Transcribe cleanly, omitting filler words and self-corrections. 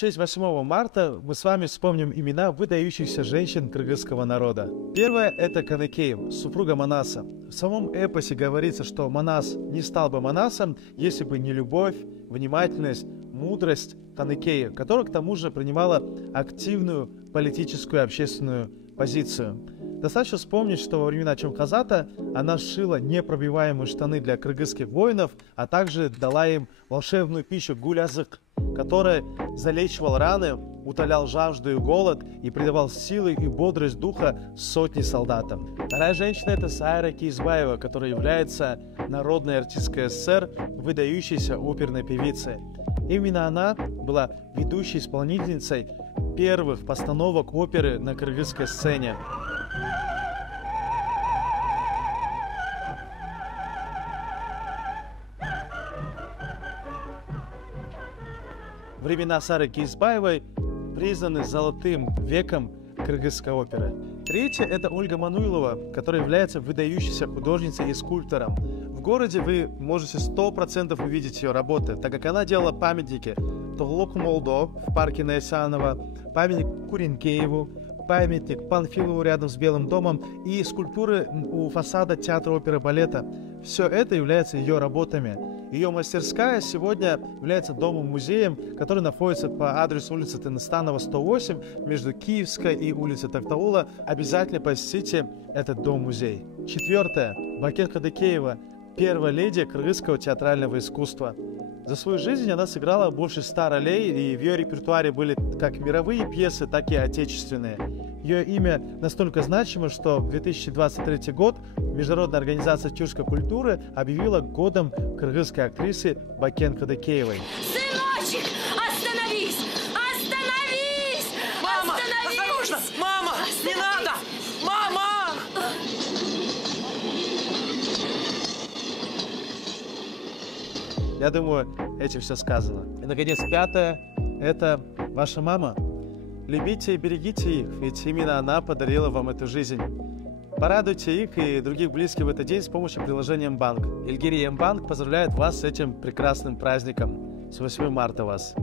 честь 8 марта мы с вами вспомним имена выдающихся женщин кыргызского народа. Первая – это Каныкей, супруга Манаса. В самом эпосе говорится, что Манас не стал бы Манасом, если бы не любовь, внимательность, мудрость Каныкея, которая к тому же принимала активную политическую и общественную позицию. Достаточно вспомнить, что во времена Чомказата она сшила непробиваемые штаны для кыргызских воинов, а также дала им волшебную пищу гулязык, которая залечивал раны, утолял жажду и голод и придавал силы и бодрость духа сотни солдатам. Вторая женщина – это Сайра Кизбаева, которая является народной артисткой СССР, выдающейся оперной певицей. Именно она была ведущей исполнительницей первых постановок оперы на кыргызской сцене. Времена Сары Кизбаевой признаны золотым веком кыргызской оперы. Третье – это Ольга Мануйлова, которая является выдающейся художницей и скульптором. В городе вы можете 100% увидеть ее работы, так как она делала памятники Тоглоку Молдо в парке Наисанова, памятник Куренкееву, памятник Панфилову рядом с Белым домом и скульптуры у фасада театра оперы и балета. Все это является ее работами. Ее мастерская сегодня является домом-музеем, который находится по адресу улицы Тыныстанова, 108, между Киевской и улицей Тактаула. Обязательно посетите этот дом-музей. Четвертое. Бакен Кадыкеева, первая леди кыргызского театрального искусства. За свою жизнь она сыграла больше 100 ролей, и в ее репертуаре были как мировые пьесы, так и отечественные. Ее имя настолько значимо, что в 2023 год Международная организация тюркской культуры объявила годом кыргызской актрисы Бакен Кадыкеевой. Сыночек, остановись! Остановись! Мама! Остановись! Осторожно! Мама! Не надо! Мама! Я думаю, этим все сказано. И, наконец, пятое – это ваша мама. Любите и берегите их, ведь именно она подарила вам эту жизнь. Порадуйте их и других близких в этот день с помощью приложения Мбанк. Ильгири Мбанк поздравляет вас с этим прекрасным праздником. С 8 марта вас!